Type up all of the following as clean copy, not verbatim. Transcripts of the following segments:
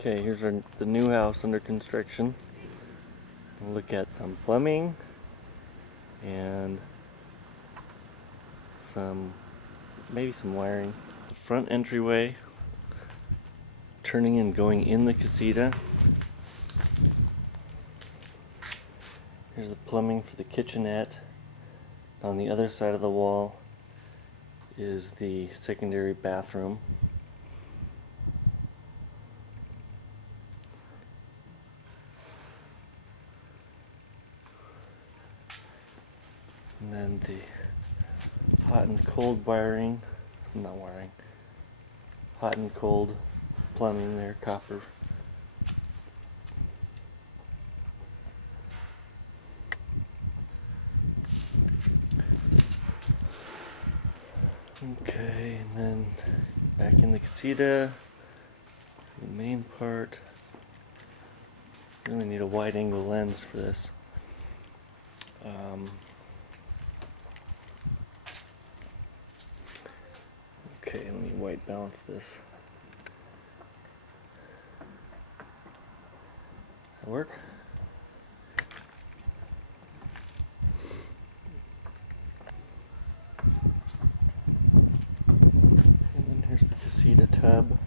Okay, here's the new house under construction. We'll look at some plumbing and maybe some wiring. The front entryway, turning and going in the casita. Here's the plumbing for the kitchenette. On the other side of the wall is the secondary bathroom. And then the hot and cold hot and cold plumbing there, copper. Okay, and then back in the casita, the main part. Really need a wide angle lens for this. Okay, let me white balance this. Does that work? And then here's the casita tub.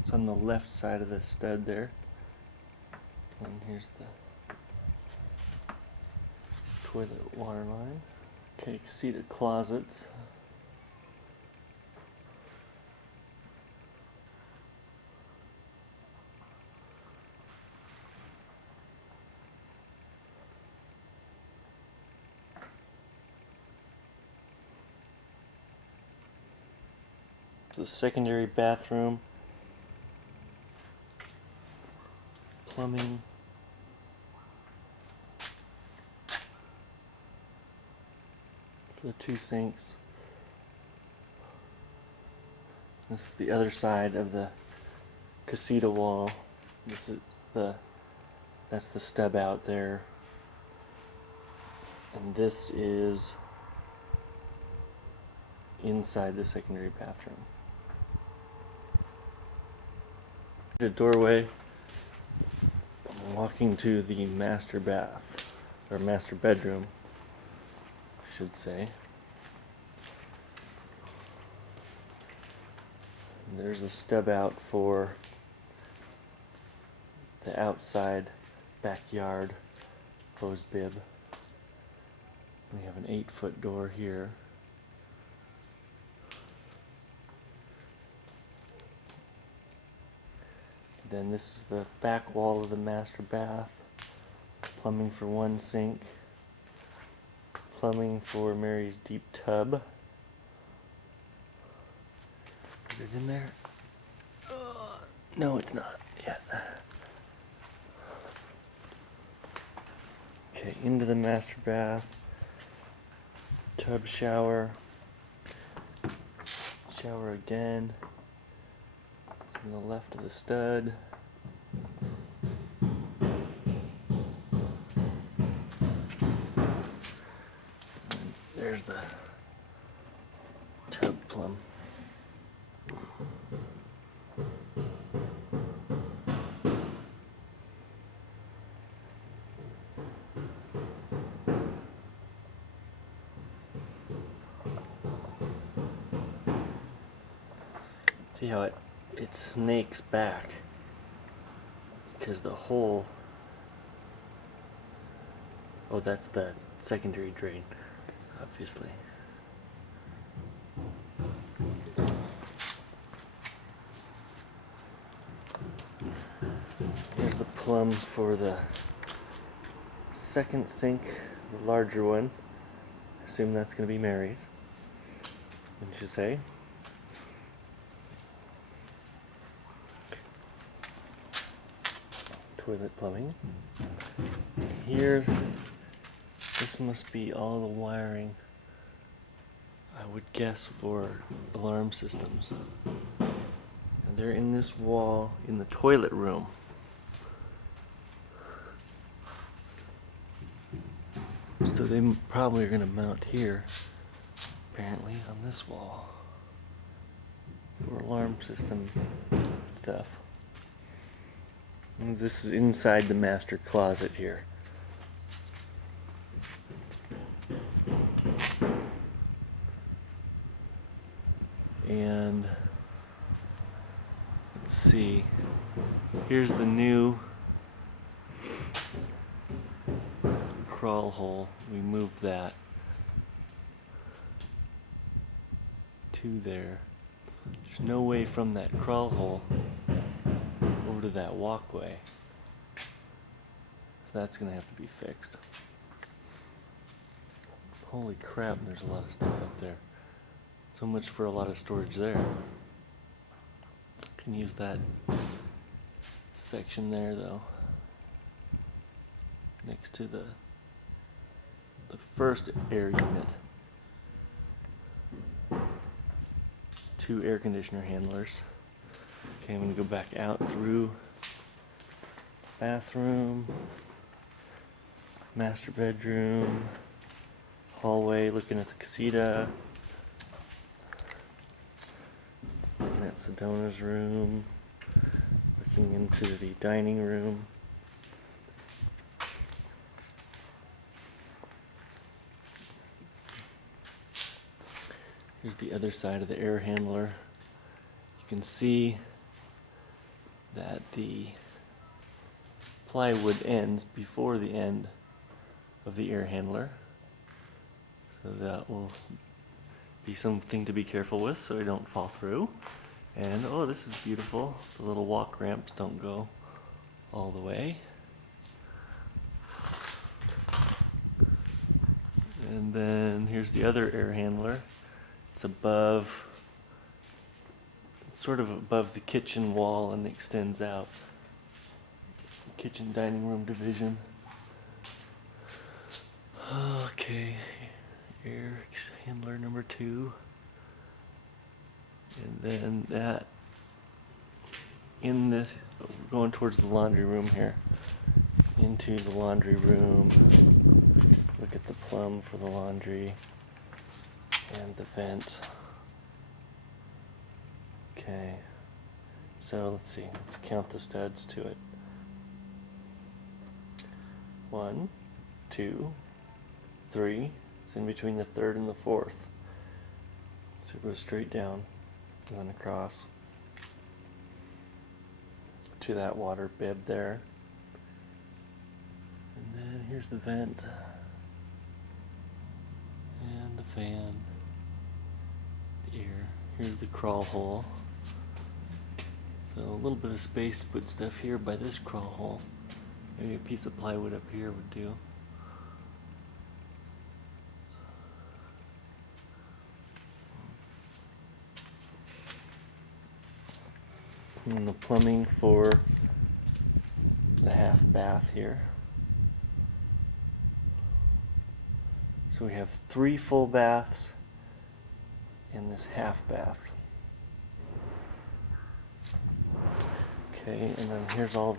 It's on the left side of the stud there. And here's the toilet water line. Okay, casita closets. The secondary bathroom. Plumbing. For the two sinks. This is the other side of the casita wall. That's the stub out there. And this is inside the secondary bathroom. The doorway. I'm walking to the master bath, or master bedroom, I should say. And there's a stub out for the outside backyard hose bib. We have an 8-foot door here. Then this is the back wall of the master bath. Plumbing for one sink. Plumbing for Mary's deep tub. Is it in there? No, it's not yet. Okay, into the master bath. Tub shower. Shower again. It's on the left of the stud. And there's the tub plumb. See how it snakes back, because the hole, oh, that's the secondary drain, obviously. Here's the plumbs for the second sink, the larger one. I assume that's going to be Mary's, wouldn't you say? Toilet plumbing. Here, this must be all the wiring, I would guess, for alarm systems. And they're in this wall in the toilet room. So they probably are going to mount here, apparently, on this wall. for alarm system stuff. And this is inside the master closet here. And let's see, here's the new crawl hole. We moved that to there. There's no way from that crawl hole over to that walkway. So that's gonna have to be fixed. Holy crap, there's a lot of stuff up there. So much for a lot of storage there. Can use that section there though. Next to the first air unit. 2 air conditioner handlers. Okay, I'm gonna go back out through bathroom, master bedroom, hallway, looking at the casita, looking at Sedona's room, looking into the dining room. Here's the other side of the air handler. You can see that the plywood ends before the end of the air handler. So that will be something to be careful with so I don't fall through. And oh, this is beautiful. The little walk ramps don't go all the way. And then here's the other air handler. It's above, sort of above the kitchen wall and extends out. Kitchen dining room division. Okay, air handler number 2. And then that, in this, going towards the laundry room here. Into the laundry room. Look at the plumb for the laundry. And the vent. Okay, so let's see, let's count the studs to it. 1, 2, 3, it's in between the 3rd and the 4th. So it goes straight down and then across to that water bib there. And then here's the vent and the fan. Here. Here's the crawl hole. So a little bit of space to put stuff here by this crawl hole. Maybe a piece of plywood up here would do. And the plumbing for the half bath here. So we have 3 full baths in this half bath. Okay, and then here's all the